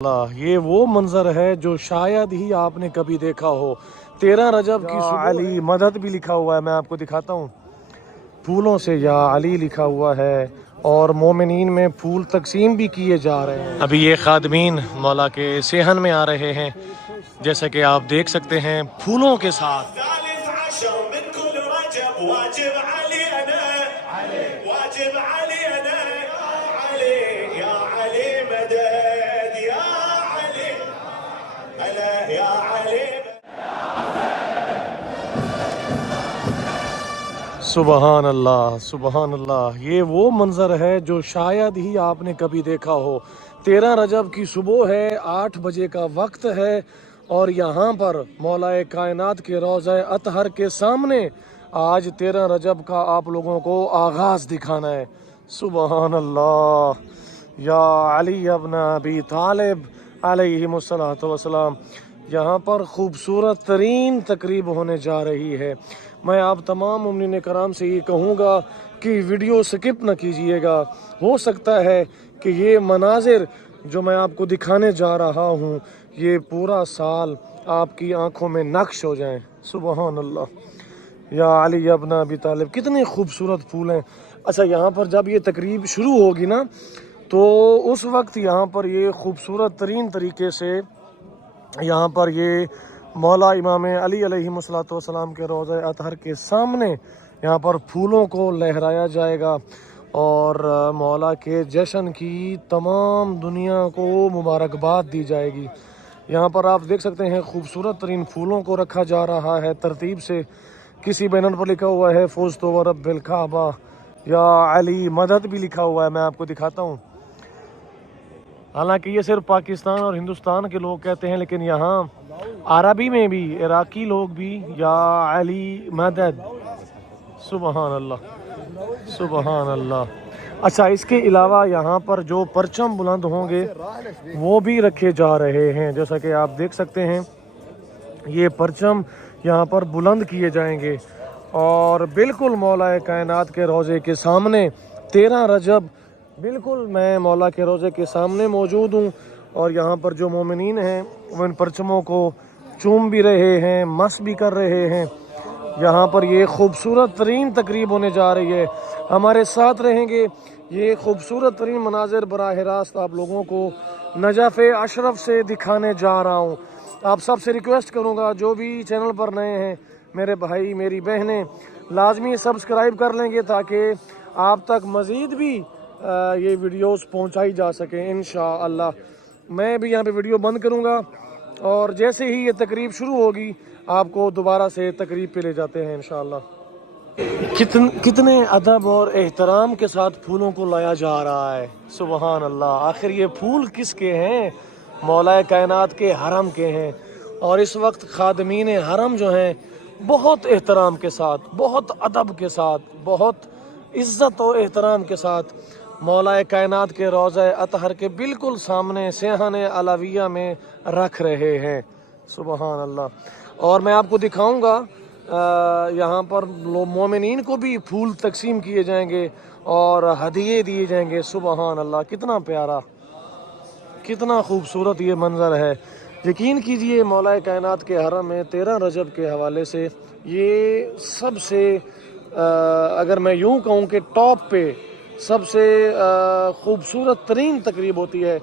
اللہ یہ وہ منظر ہے جو شاید ہی آپ نے کبھی دیکھا ہو۔ 13 رجب کی صبح علی مدد بھی لکھا ہوا ہے، میں آپ کو دکھاتا ہوں، پھولوں سے یا علی لکھا ہوا ہے، اور مومنین میں پھول تقسیم بھی کیے جا رہے ہیں۔ ابھی یہ خادمین مولا کے صحن میں آ رہے ہیں، جیسا کہ آپ دیکھ سکتے ہیں پھولوں کے ساتھ۔ سبحان اللہ سبحان اللہ، یہ وہ منظر ہے جو شاید ہی آپ نے کبھی دیکھا ہو۔ 13 رجب کی صبح ہے، 8 بجے کا وقت ہے، اور یہاں پر مولا کائنات کے روضہ اطہر کے سامنے آج 13 رجب کا آپ لوگوں کو آغاز دکھانا ہے۔ سبحان اللہ، یا علی ابن ابی طالب علیہ الصلوۃ والسلام، یہاں پر خوبصورت ترین تقریب ہونے جا رہی ہے۔ میں آپ تمام مومنین کرام سے یہ کہوں گا کہ ویڈیو سکپ نہ کیجیے گا، ہو سکتا ہے کہ یہ مناظر جو میں آپ کو دکھانے جا رہا ہوں یہ پورا سال آپ کی آنکھوں میں نقش ہو جائیں۔ سبحان اللہ، یا علی ابن ابی طالب، کتنے خوبصورت پھول ہیں۔ اچھا، یہاں پر جب یہ تقریب شروع ہوگی نا تو اس وقت یہاں پر یہ خوبصورت ترین طریقے سے یہاں پر یہ مولا امام علی علیہ الصلوۃ والسلام کے روضہ اطہر کے سامنے یہاں پر پھولوں کو لہرایا جائے گا، اور مولا کے جشن کی تمام دنیا کو مبارکباد دی جائے گی۔ یہاں پر آپ دیکھ سکتے ہیں خوبصورت ترین پھولوں کو رکھا جا رہا ہے ترتیب سے۔ کسی بینر پر لکھا ہوا ہے فوزت ورب الکعبہ، یا علی مدد بھی لکھا ہوا ہے، میں آپ کو دکھاتا ہوں۔ حالانکہ یہ صرف پاکستان اور ہندوستان کے لوگ کہتے ہیں، لیکن یہاں عربی میں بھی عراقی لوگ بھی یا علی مدد۔ سبحان اللہ سبحان اللہ۔ اچھا، اس کے علاوہ یہاں پر جو پرچم بلند ہوں گے وہ بھی رکھے جا رہے ہیں، جیسا کہ آپ دیکھ سکتے ہیں یہ پرچم یہاں پر بلند کیے جائیں گے، اور بالکل مولا کائنات کے روضے کے سامنے 13 رجب بالکل میں مولا کے روضے کے سامنے موجود ہوں، اور یہاں پر جو مومنین ہیں وہ ان پرچموں کو چوم بھی رہے ہیں، مس بھی کر رہے ہیں۔ یہاں پر یہ خوبصورت ترین تقریب ہونے جا رہی ہے، ہمارے ساتھ رہیں گے۔ یہ خوبصورت ترین مناظر براہ راست آپ لوگوں کو نجف اشرف سے دکھانے جا رہا ہوں۔ آپ سب سے ریکویسٹ کروں گا، جو بھی چینل پر نئے ہیں، میرے بھائی میری بہنیں، لازمی سبسکرائب کر لیں گے تاکہ آپ تک مزید بھی یہ ویڈیوز پہنچائی جا سکیں انشاءاللہ۔ میں بھی یہاں پہ ویڈیو بند کروں گا، اور جیسے ہی یہ تقریب شروع ہوگی آپ کو دوبارہ سے تقریب پہ لے جاتے ہیں انشاءاللہ۔ کتنے ادب اور احترام کے ساتھ پھولوں کو لایا جا رہا ہے۔ سبحان اللہ، آخر یہ پھول کس کے ہیں؟ مولا کائنات کے حرم کے ہیں، اور اس وقت خادمین حرم جو ہیں بہت احترام کے ساتھ، بہت ادب کے ساتھ، بہت عزت و احترام کے ساتھ مولا کائنات کے روضہ اطہر کے بالکل سامنے صحن علویہ میں رکھ رہے ہیں۔ سبحان اللہ، اور میں آپ کو دکھاؤں گا یہاں پر مومنین کو بھی پھول تقسیم کیے جائیں گے اور ہدیے دیے جائیں گے۔ سبحان اللہ، کتنا پیارا، کتنا خوبصورت یہ منظر ہے۔ یقین کیجئے مولا کائنات کے حرم میں 13 رجب کے حوالے سے یہ سب سے اگر میں یوں کہوں کہ ٹاپ پہ سب سے خوبصورت ترین تقریب ہوتی ہے،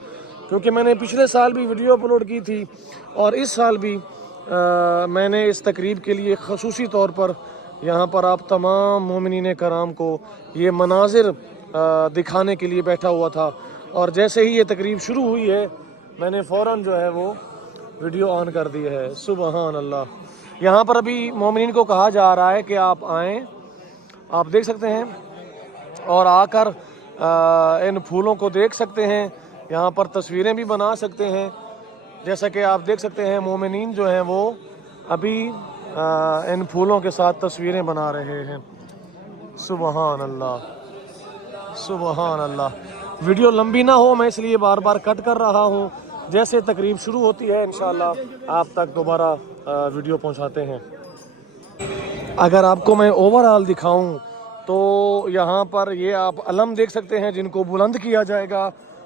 کیونکہ میں نے پچھلے سال بھی ویڈیو اپلوڈ کی تھی، اور اس سال بھی میں نے اس تقریب کے لیے خصوصی طور پر یہاں پر آپ تمام مومنین کرام کو یہ مناظر دکھانے کے لیے بیٹھا ہوا تھا، اور جیسے ہی یہ تقریب شروع ہوئی ہے میں نے فوراً جو ہے وہ ویڈیو آن کر دی ہے۔ سبحان اللہ، یہاں پر ابھی مومنین کو کہا جا رہا ہے کہ آپ آئیں، آپ دیکھ سکتے ہیں، اور آ کر ان پھولوں کو دیکھ سکتے ہیں، یہاں پر تصویریں بھی بنا سکتے ہیں۔ جیسا کہ آپ دیکھ سکتے ہیں مومنین جو ہیں وہ ابھی ان پھولوں کے ساتھ تصویریں بنا رہے ہیں۔ سبحان اللہ سبحان اللہ۔ ویڈیو لمبی نہ ہو، میں اس لیے بار بار کٹ کر رہا ہوں۔ جیسے تقریب شروع ہوتی ہے انشاءاللہ آپ تک دوبارہ ویڈیو پہنچاتے ہیں۔ اگر آپ کو میں اوورآل دکھاؤں تو یہاں پر یہ آپ علم دیکھ سکتے ہیں جن کو بلند کیا جائے گا،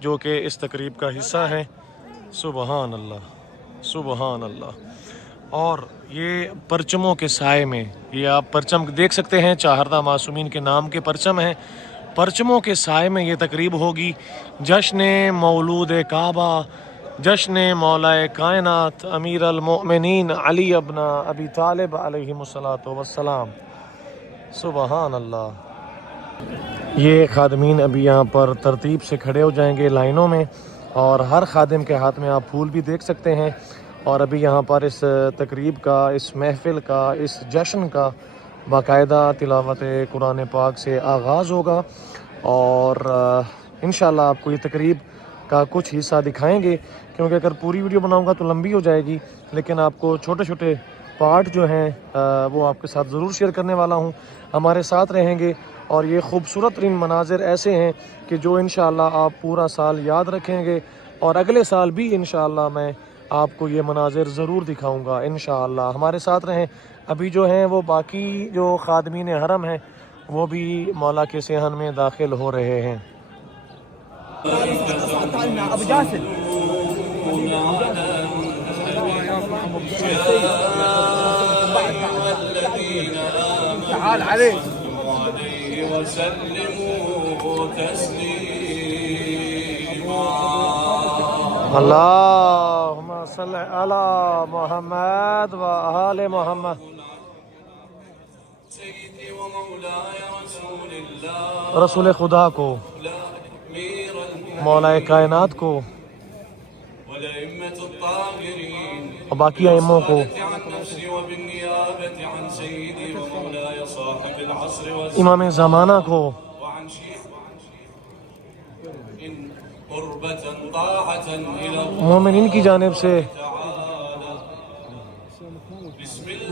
جو کہ اس تقریب کا حصہ ہیں۔ سبحان اللہ، سبحان اللہ۔ اور یہ پرچموں کے سائے میں، یہ آپ پرچم دیکھ سکتے ہیں، چہاردہ معصومین کے نام کے پرچم ہیں، پرچموں کے سائے میں یہ تقریب ہوگی۔ جشن مولود کعبہ، جشن مولا کائنات امیر المؤمنین علی ابن ابی طالب علیہ السلام۔ سبحان اللہ۔ یہ خادمین ابھی یہاں پر ترتیب سے کھڑے ہو جائیں گے لائنوں میں، اور ہر خادم کے ہاتھ میں آپ پھول بھی دیکھ سکتے ہیں۔ اور ابھی یہاں پر اس تقریب کا، اس محفل کا، اس جشن کا باقاعدہ تلاوت قرآن پاک سے آغاز ہوگا، اور انشاءاللہ آپ کو یہ تقریب کا کچھ حصہ دکھائیں گے، کیونکہ اگر پوری ویڈیو بناؤں گا تو لمبی ہو جائے گی، لیکن آپ کو چھوٹے چھوٹے پارٹ جو ہیں وہ آپ کے ساتھ ضرور شیئر کرنے والا ہوں۔ ہمارے ساتھ رہیں گے، اور یہ خوبصورت ترین مناظر ایسے ہیں کہ جو انشاءاللہ آپ پورا سال یاد رکھیں گے، اور اگلے سال بھی انشاءاللہ میں آپ کو یہ مناظر ضرور دکھاؤں گا انشاءاللہ۔ ہمارے ساتھ رہیں۔ ابھی جو ہیں وہ باقی جو خادمین حرم ہیں وہ بھی مولا کے صحن میں داخل ہو رہے ہیں۔ اللہم صل علی محمد و آل محمد۔ رسول خدا کو، مولا کائنات کو، اور باقی ائموں کو، امام زمانہ کو، مومنین کی جانب سے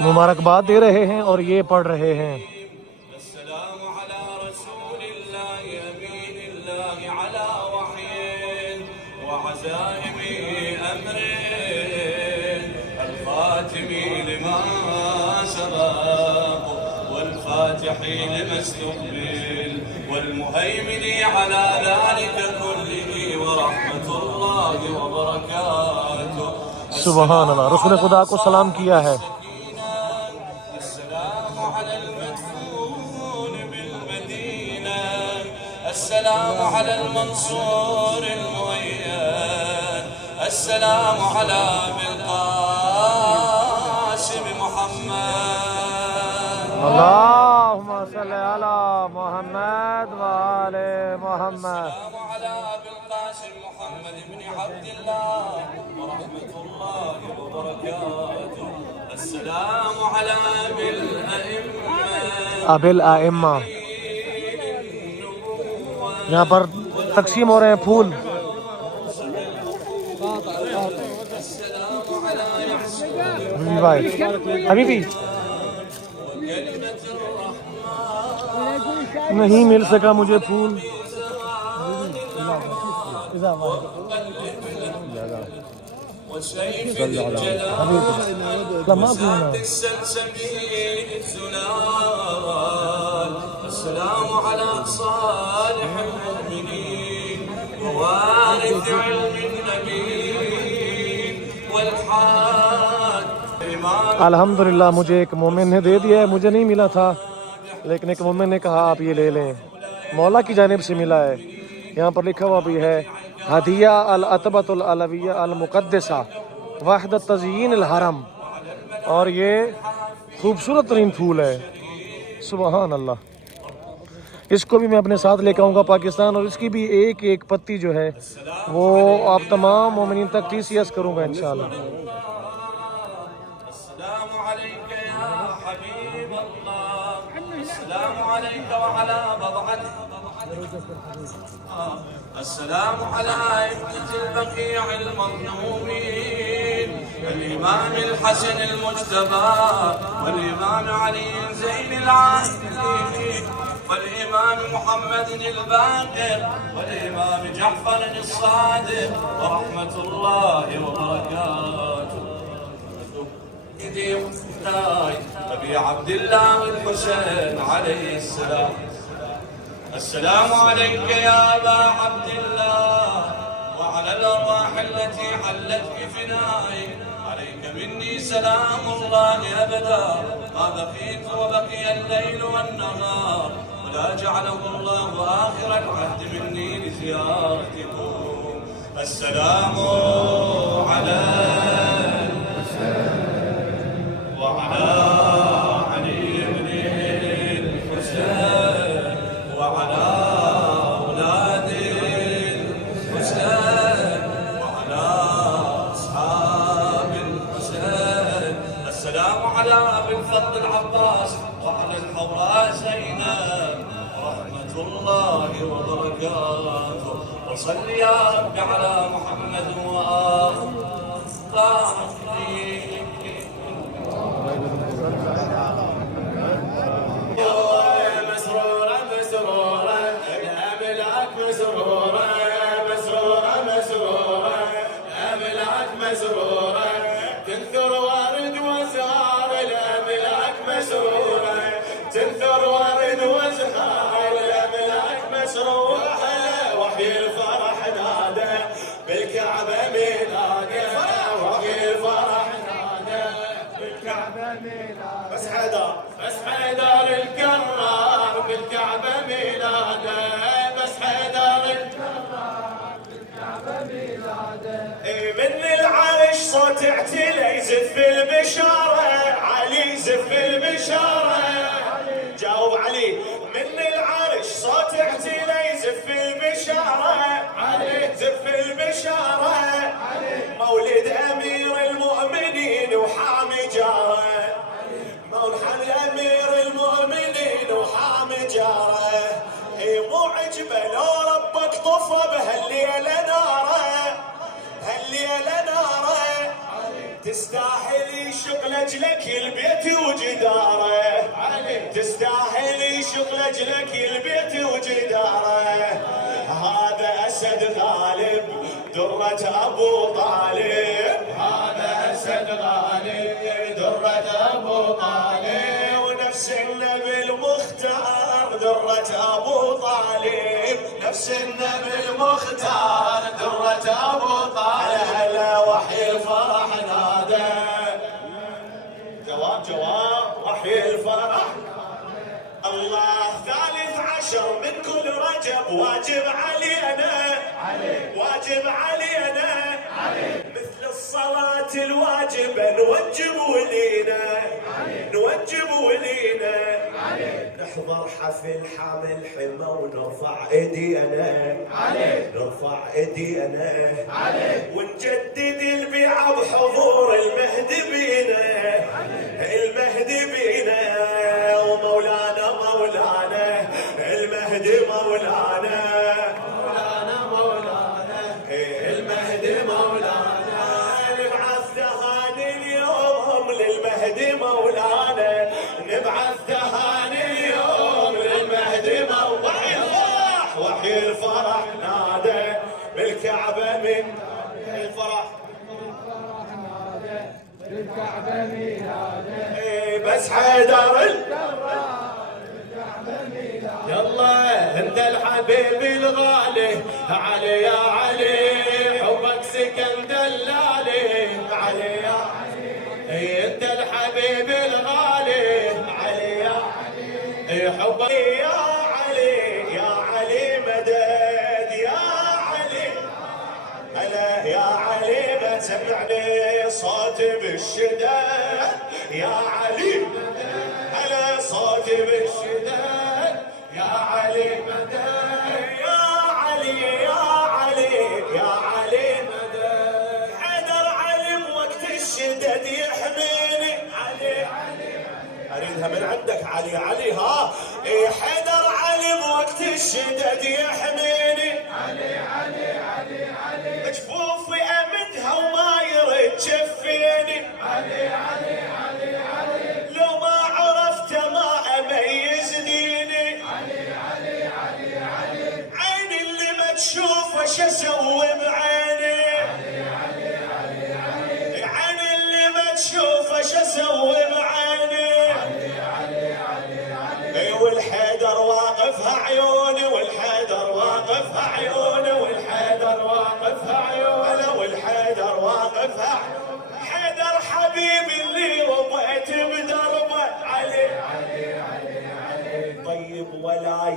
مبارکباد دے رہے ہیں اور یہ پڑھ رہے ہیں۔ لما استقبل والمهيمن على ذلك كله ورحمة الله وبركاته۔ سبحان اللہ۔ رسول خدا کو سلام کیا ہے۔ السلام على المدفون بالمدينة، السلام على المنصور المؤيد، السلام على أبي القاسم محمد۔ اللہم صل علی محمد و آل محمد۔ السلام على أبي القاسم محمد بن عبد الله ورحمة الله وبركاته، السلام على أبي الأئمة، ابی الائمہ۔ یہاں پر تقسیم ہو رہے ہیں پھول۔ حبیبی بھائی، حبیبی نہیں مل سکا مجھے پھول۔ وسيف الجلال السلسبيل الزلال، السلام على صالح المؤمنين ووارث علم النبيين والحاد۔ الحمدللہ مجھے ایک مومن نے دے دیا ہے، مجھے نہیں ملا تھا، لیکن ایک مومن نے کہا آپ یہ لے لیں، مولا کی جانب سے ملا ہے۔ یہاں پر لکھا ہوا بھی ہے ہدیہ العتبۃ العلویہ المقدسہ وحدت تزیین الحرم، اور یہ خوبصورت ترین پھول ہے۔ سبحان اللہ۔ اس کو بھی میں اپنے ساتھ لے کے آؤں گا پاکستان، اور اس کی بھی ایک ایک پتی جو ہے وہ آپ تمام مومنین تک TCS کروں گا انشاءاللہ۔ السلام عليك يا حبيب الله، السلام عليك وعلى بضعتك، السلام على ابنة البقيع المظلومين، الإمام الحسن المجتبى، والإمام علي زين العابدين، والإمام محمد الباقر، والإمام جعفر الصادق ورحمة الله وبركاته، أبي عبد الله الحسين عليه السلام۔ السلام عليك يا أبا عبد الله، الأرواح التي حلت بفنائك عليك مني سلام الله أبدا ما بقيت وبقي الليل والنهار، ولا جعله الله آخر العهد مني لزيارتكم. السلام عليك وعلى علي بن الحسين وعلى أولاد الحسين وعلى أصحاب الحسين. السلام على أبي الفضل العباس وعلى الحوراء زينب ورحمة الله وبركاته. وصل يا رب على محمد وآله مسرورة مسرورة أملاك مسرورة مسرورة مسرورة أملاك مسرورة تنثر ورد وزهار الأملاك مسرورة تنثر ورد وزهار الأملاك مسرورة وحي الفرح نادى بالكعبة ميلاده وحي الفرح نادى بالكعبة ميلاده بس حيدر الكرار بالكعبة ميلاده بس حيدر الكرار بالكعبة ميلاده. من العرش صوت اعتلى يزف البشارة علي يزف البشارة جاوب علي. من العرش صوت اعتلى يزف البشارة علي يزف البشارة مولد أمير المؤمنين وحامي جاره مولحن أمير المؤمنين وحامي جاره. مو عجبه لو ربك طفى بهالليلة ناره هالليلة ناره تستاهل يشق لجلك البيت وجداره تستاهل يشق لجلك البيت وجداره. هذا أسد غالب درة أبو طالب هذا أسد غالب درة أبو طالب ونفس النبي المختار درة أبو طالب نفس النبي المختار درة أبو طالب. هلا وحي الفرح نادى جواب وحي الفرح. الله 13 من كل رجب واجب علينا واجب علينا مثل الصلاة الواجبة نوجب ولينا نوجب ولينا. نحضر حفل حامل حمى ونرفع ايدينا نرفع ايدينا ونجدد البيعة بحضور المهدي بينا المهدي بينا ومولانا مولانا المهدي مولانا مولانا مولانا المهدي مولانا. نبعث تهاني اليوم للمهدي مولانا نبعث تهاني اليوم للمهدي مولانا. وحي الفرح نادى بالكعبة من الفرح نادى بالكعبة ميلاده بس حيدر يلا انت الحبيب الغالي علي يا علي حبك سكن دلالي علي يا علي انت الحبيب الغالي علي يا علي حبك يا علي يا علي مدد يا علي هلا يا علي ما تسمعني صوت بالشداد يا علي هلا صوت بالشداد يا علي مدد يا علي يا علي يا علي مدد. حيدر علي وقت الشدد يحميني علي اريدها من عندك علي علي ها حيدر علي وقت الشدد يحميني علي جفوفي امدها وما يرد جفيني علي لو ما عرفته ما اميز ديني علي عيني اللي ما تشوفه شو اسوي بعيني عيني اللي ما تشوفه شو اسوي بعيني والحيدر واقفها عيوني والحيدر واقفها عيوني والحيدر واقفها عيوني طيب ولا